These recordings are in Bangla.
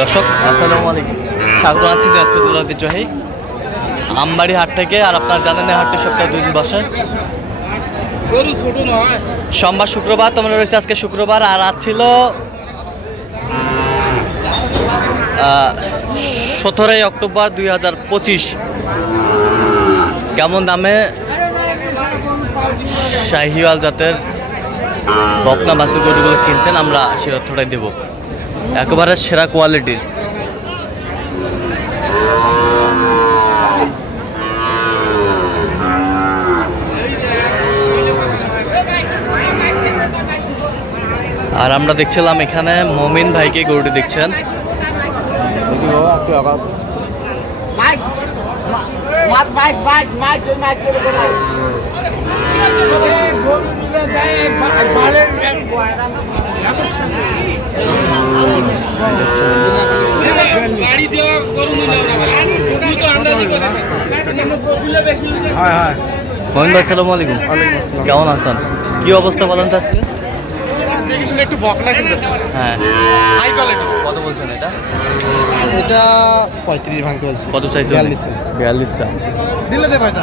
দর্শক আসসালামু আলাইকুম। স্বাগত আছি দিনাজপুর ঐতিহ্যবাহী আমবাড়ি হাট থেকে আর আপনার জানেন হাটটি সপ্তাহে দুই দিন বসে। সোমবার শুক্রবার তোমরা রয়েছে আজকে শুক্রবার আর আজ ছিল সতেরোই অক্টোবর দুই হাজার পঁচিশ। কেমন দামে শাহিওয়াল জাতের বকনা বাসু গরুগুলো কিনছেন? আমরা সে তথ্যটাই দেবো। একেবারে সেরা কোয়ালিটির। আর আমরা দেখছিলাম এখানে মমিন ভাইকে গরুটি দেখছেন। Mike mike mike mike mike mike করে বলাই গাড়ি দেওয়া গরু নিলেও না ভাই সালাম আলাইকুম। কেমন আছেন? কি অবস্থা বলেন তো আজকে? দেখি শুনে একটু বকনা কিনতেছে হ্যাঁ। হাই কোয়ালিটি কত বলছেন এটা? এটা পঁয়ত্রিশ ভাঙতে বলছি কত চাইছে। চা দিলে দে ভাই না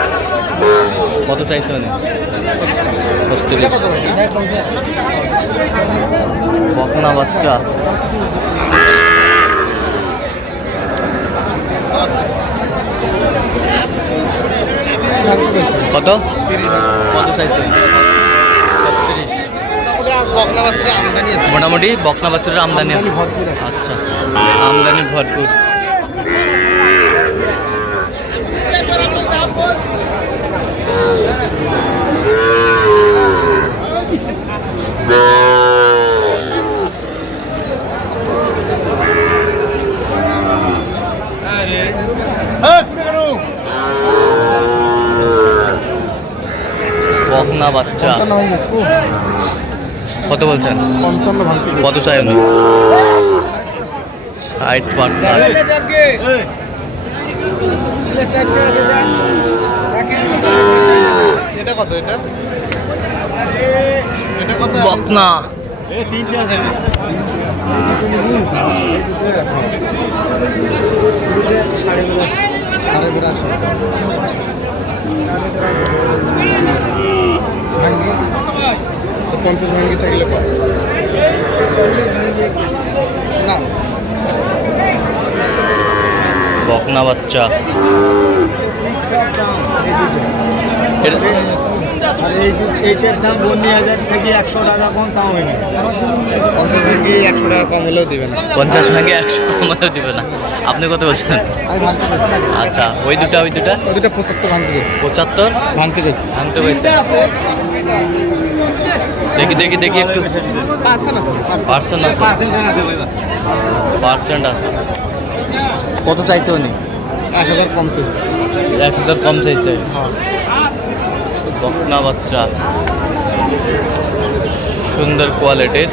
কত চাইছে মানে? ছত্রিশ। বকনা বাচ্চা। কত? কত চাইছে? মোটামুটি বকনা বাছুরের আমদানি আছে। আচ্ছা। আমদানি ভরপুর। বকনা বাচ্চা। কত বলছেন? কত চাই উনি ষাট পার্সেন্ট। এটা কত এটা? বকনা সাড়ে বিরাশি ভাঙ্গি তো পঞ্চাশ ভাঙ্গি থাকলে পায় না। বকনা বাচ্চা। এটা- আর এই এইটার দাম বন্নি হাজার থেকে একশো টাকা কম তাও হয়নি পঞ্চাশ ভাঙ্গি একশো টাকা কম হলেও দেবেন পঞ্চাশ ভাগে একশো কমাতে দিবে না। আপনি কত বলছেন? ভাঙতে গেছি। আচ্ছা ওই দুটা ওই দুটা? ওই দুটা পঁচাত্তর ভাঙতে গেছে। পঁচাত্তর? ভাঙতে গেছি। আনতে হয়েছে দেখি দেখি দেখি একটু। পার্সেন্ট আছে পার্সেন্ট আছে। কত চাইছে উনি? এক হাজার কম চাইছে। এক হাজার কম চাইছে? বকনা বাচ্চা। সুন্দর কোয়ালিটির।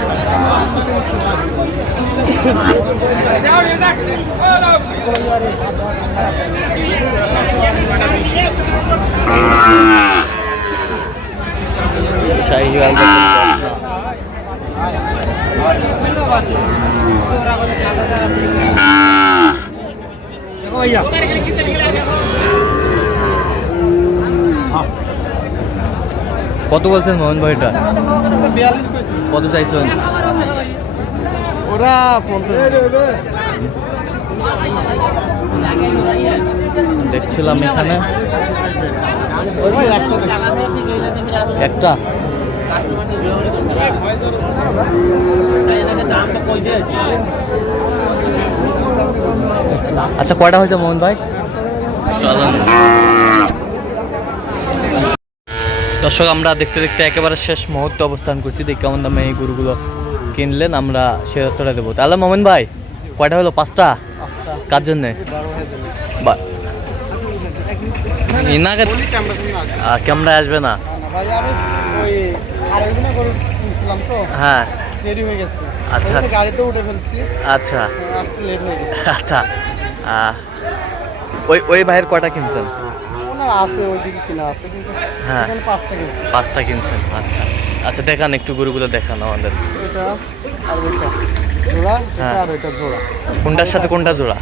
কত বলছেন মোহন ভাইটা কত চাইছেন ওরা পঞ্চাশ। দেখছিলাম এখানে। একটা। আচ্ছা কয়টা হয়েছে মোহন ভাই? দর্শক, আমরা দেখতে দেখতে একেবারে শেষ মুহূর্তে অবস্থান করছি। দেখি কেমন দামে এই গরুগুলো কিনলেন, আমরা সে দেবো। তাহলে মোমেন ভাই, কয়টা হলো? পাঁচটা? কার জন্যে? ইনাকে ক্যামেরায় আসবে না। হ্যাঁ। আচ্ছা, আচ্ছা। গাড়িতে উঠে ফেলছি আচ্ছা। লেট হয়ে গেছে আচ্ছা ওই ওই ভাইয়ের কয়টা কিনছেন? কিনা আছে কিন্তু হ্যাঁ। পাঁচটা কিনছি পাঁচটা কিনছেন। আচ্ছা। আচ্ছা দেখান একটু গরুগুলো দেখান আমাদের। এটা আর ওইটা। জোড়া? হ্যাঁ। আর ওইটা জোড়া। কোনটার সাথে কোনটা জোড়া?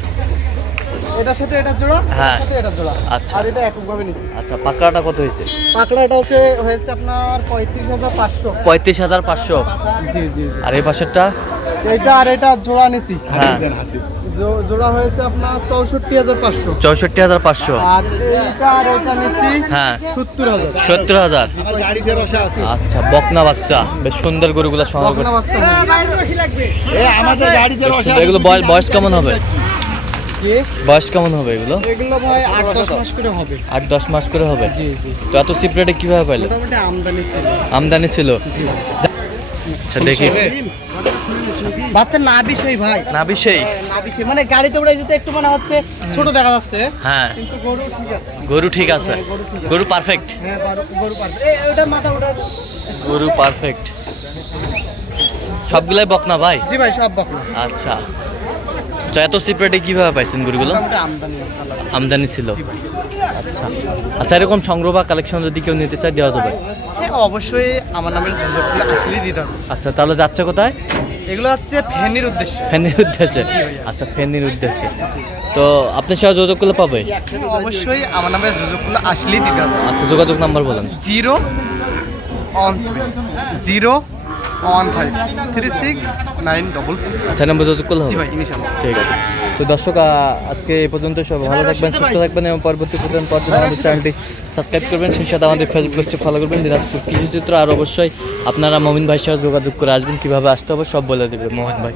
এটার সাথে এটা জোড়া হ্যাঁ। এটার সাথে এটা জোড়া। আচ্ছা। আর এটা এককভাবে নিচ্ছি। আচ্ছা পাকড়াটা কত হয়েছে? পাকড়াটা হচ্ছে হয়েছে আপনার পঁয়ত্রিশ হাজার পাঁচশো। পঁয়ত্রিশ হাজার পাঁচশো। জি জি আর এই পাশেরটা? এইটা আর এটা জোড়া নিছি। হ্যাঁ। জোড়া হয়েছে আপনার চৌষট্টি হাজার পাঁচশো। চৌষট্টি হাজার পাঁচশো। আর এইটা আর এটা নিছি হ্যাঁ। সত্তর হাজার। সত্তর হাজার। গাড়িতে রসা আছে। আচ্ছা বকনা বাচ্চা। বেশ সুন্দর গরুগুলো সংগ্রহ বকনা করছে বাচ্চা আমাদের গাড়িতে বেশ এগুলো বয়স বয়স কেমন হবে? বয়স কেমন হবে এগুলো? এগুলো ভাই মাস করে হবে। মাস করে হবে? জি জি। তো এত চিপ রেটে কীভাবে পাইলে? মোটামুটি আমদানি ছিল। আমদানি ছিল? আচ্ছা দেখি। বাচ্চা ভাই। বিষয় মানে গাড়িতে উড়ে যেতে একটু মনে হচ্ছে ছোট দেখা যাচ্ছে। হ্যাঁ। কিন্তু গরু ঠিক আছে। গরু ঠিক আছে। গরু পারফেক্ট হ্যাঁ গরু- গরু পারবে এই ওটা মাথা ওটা। গরু পারফেক্ট সবগুলাই বকনা ভাই? জি ভাই সব বকনা। আচ্ছা। তো এত চিপ রেটে কীভাবে পাইছেন গরুগুলো মোটামুটি আমদানি ছিল। আচ্ছা। আচ্ছা এরকম সংগ্রহ বা কালেকশন যদি কেউ নিতে চায় দেওয়া যাবে? হ্যাঁ অবশ্যই আমার নামের আসলেই দিতে হবে। আচ্ছা তাহলে যাচ্ছে কোথায়? এগুলো হচ্ছে ফ্যানির উদ্দেশ্যে। ফেনীর উদ্দেশ্যে? আচ্ছা ফেনীর উদ্দেশ্যে। তো আপনার সাথে যোগাযোগগুলো পাবে? অবশ্যই আমার নামের যোগাযোগগুলো আসলেই দিতে হবে। আচ্ছা যোগাযোগ নাম্বার বলেন। Zero one zero one five three six nine double six. আচ্ছা নাম্বার যোগাযোগ করলে হবে। ভাই ঠিক আছে। তো দর্শক আজকে এই পর্যন্ত সব ভালো থাকবেন সুস্থ থাকবেন এবং পরবর্তী পর্যন্ত আমাদের চ্যানেলটি সাবস্ক্রাইব করবেন। সেই সাথে আমাদের ফেসবুক পেজটি ফলো করবেন। দিনাজপুর কৃষি চিত্র আর অবশ্যই আপনারা মমিন ভাইয়ের সাথে যোগাযোগ করে আসবেন। কীভাবে আসতে হবে সব বলে দেবে মোহন ভাই।